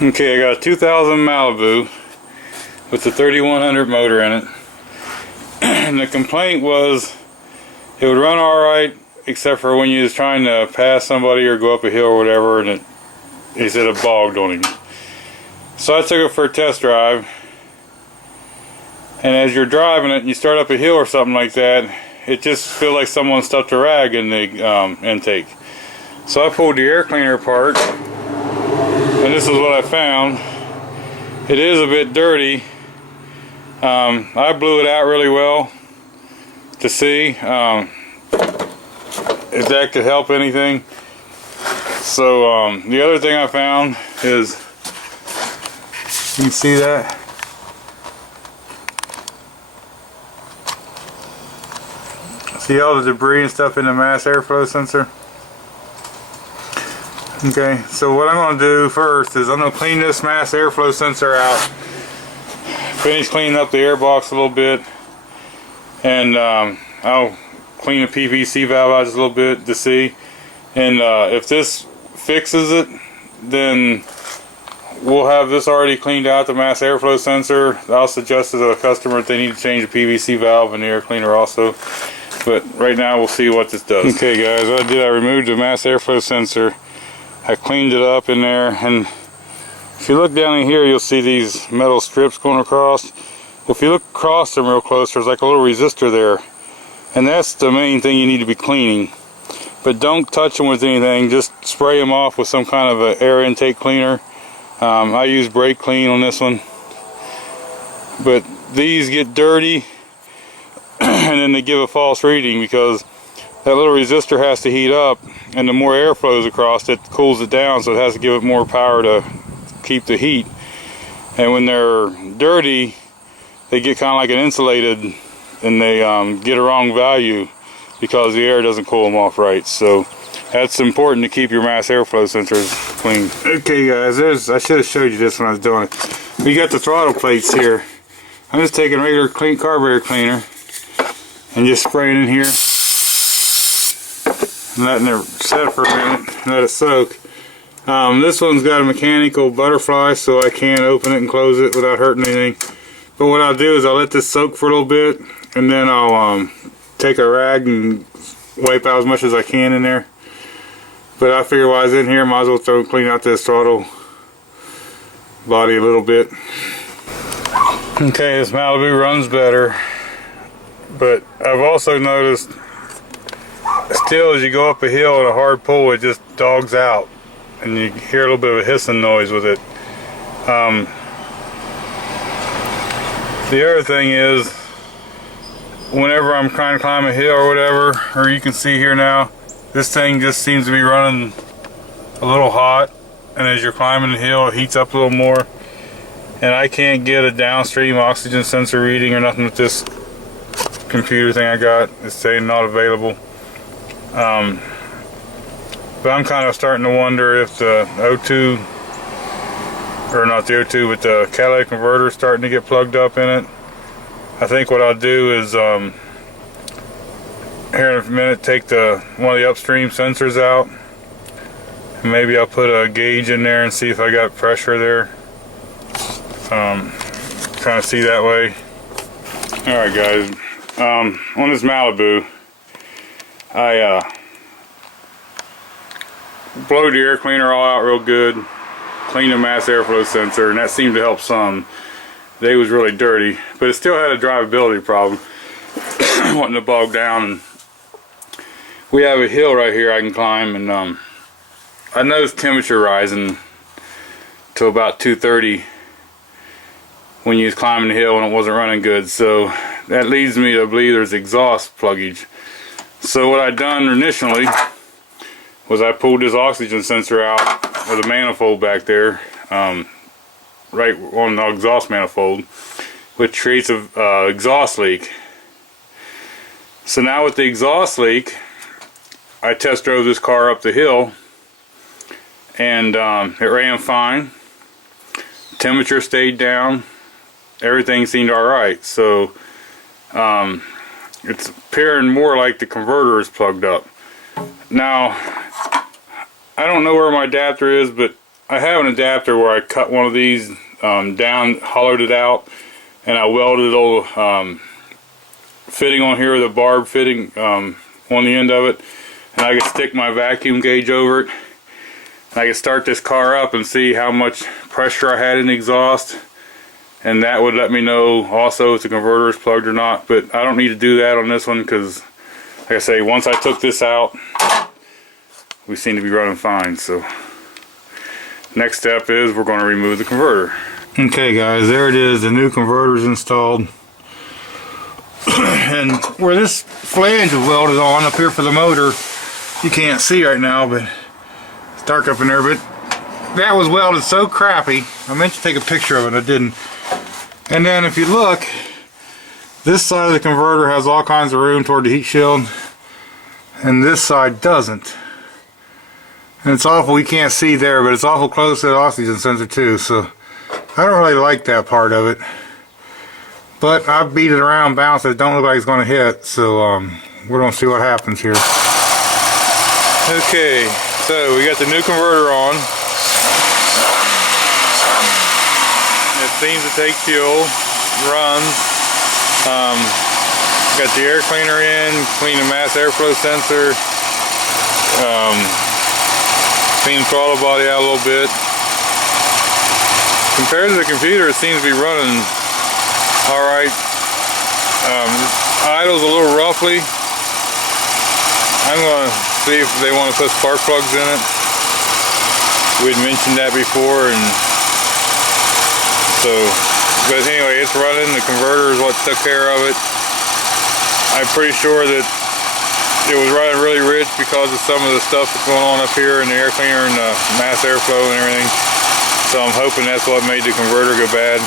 Okay, I got a 2000 Malibu with the 3100 motor in it. And the complaint was it would run alright except for when you was trying to pass somebody or go up a hill or whatever, and he said it bogged on him. So I took it for a test drive, and as you're driving it and you start up a hill or something like that, it just feels like someone stuffed a rag in the intake. So I pulled the air cleaner apart, and this is what I found. It is a bit dirty. I blew it out really well to see if that could help anything. So the other thing I found is, you can see that. See all the debris and stuff in the mass airflow sensor? Okay, so what I'm going to do first is I'm going to clean this mass airflow sensor out, finish cleaning up the air box a little bit, and I'll clean the PVC valve out just a little bit to see, and if this fixes it, then we'll have this already cleaned out, the mass airflow sensor. I'll suggest to the customer if they need to change the PVC valve and the air cleaner also, but right now we'll see what this does. Okay guys, what I did, I removed the mass airflow sensor. I cleaned it up in there, and if you look down in here, you'll see these metal strips going across. Well, if you look across them real close, there's like a little resistor there, and that's the main thing you need to be cleaning. But don't touch them with anything, just spray them off with some kind of an air intake cleaner. I use brake clean on this one, but these get dirty and then they give a false reading because that little resistor has to heat up, and the more air flows across it, cools it down, so it has to give it more power to keep the heat. And when they're dirty, they get kind of like an insulated, and they get a wrong value because the air doesn't cool them off right. So that's important to keep your mass airflow sensors clean. Okay guys, I should have showed you this when I was doing it. We got the throttle plates here. I'm just taking regular clean carburetor cleaner and just spraying in here, letting it set for a minute and let it soak. This one's got a mechanical butterfly, so I can open it and close it without hurting anything. But what I'll do is I'll let this soak for a little bit, and then I'll take a rag and wipe out as much as I can in there. But I figure while I was in here, might as well clean out this throttle body a little bit. Okay, this Malibu runs better, but I've also noticed still, as you go up a hill at a hard pull, it just dogs out, and you hear a little bit of a hissing noise with it. The other thing is, whenever I'm trying to climb a hill or whatever, or you can see here now, this thing just seems to be running a little hot, and as you're climbing the hill, it heats up a little more. And I can't get a downstream oxygen sensor reading or nothing with this computer thing I got. It's saying not available. But I'm kind of starting to wonder if the O2, or not the O2, but the catalytic converter is starting to get plugged up in it. I think what I'll do is here in a minute take one of the upstream sensors out, and maybe I'll put a gauge in there and see if I got pressure there. Kind of see that way. Alright guys, on this Malibu, I blowed the air cleaner all out real good, cleaned the mass airflow sensor, and that seemed to help some. They was really dirty, but it still had a drivability problem. Wanting to bog down, and we have a hill right here I can climb, and I noticed temperature rising to about 230 when you was climbing the hill and it wasn't running good, so that leads me to believe there's exhaust pluggage. So what I done initially was I pulled this oxygen sensor out with a manifold back there, right on the exhaust manifold, which creates a exhaust leak. So now with the exhaust leak, I test drove this car up the hill, and it ran fine. Temperature stayed down. Everything seemed alright. So it's appearing more like the converter is plugged up. Now, I don't know where my adapter is, but I have an adapter where I cut one of these down, hollowed it out, and I welded a little fitting on here with a barb fitting on the end of it, and I can stick my vacuum gauge over it. And I can start this car up and see how much pressure I had in the exhaust, and that would let me know also if the converter is plugged or not. But I don't need to do that on this one because, like I say, once I took this out, we seem to be running fine. So next step is we're going to remove the converter. Okay guys, there it is. The new converter is installed. And where this flange is welded on up here for the motor, you can't see right now, but it's dark up in there, but that was welded so crappy. I meant to take a picture of it, I didn't. And then if you look, this side of the converter has all kinds of room toward the heat shield, and this side doesn't. And it's awful, you can't see there, but it's awful close to the oxygen sensor too, so I don't really like that part of it. But I beat it around, bounced it, don't look like it's going to hit, so we're going to see what happens here. Okay, so we got the new converter on. It seems to take fuel, runs. Got the air cleaner in, clean the mass airflow sensor, clean the throttle body out a little bit. Compared to the computer, it seems to be running alright. Idles a little roughly. I'm going to see if they want to put spark plugs in it. We'd mentioned that before, and so, but anyway, it's running. The converter is what took care of it. I'm pretty sure that it was running really rich because of some of the stuff that's going on up here in the air cleaner and the mass airflow and everything. So I'm hoping that's what made the converter go bad.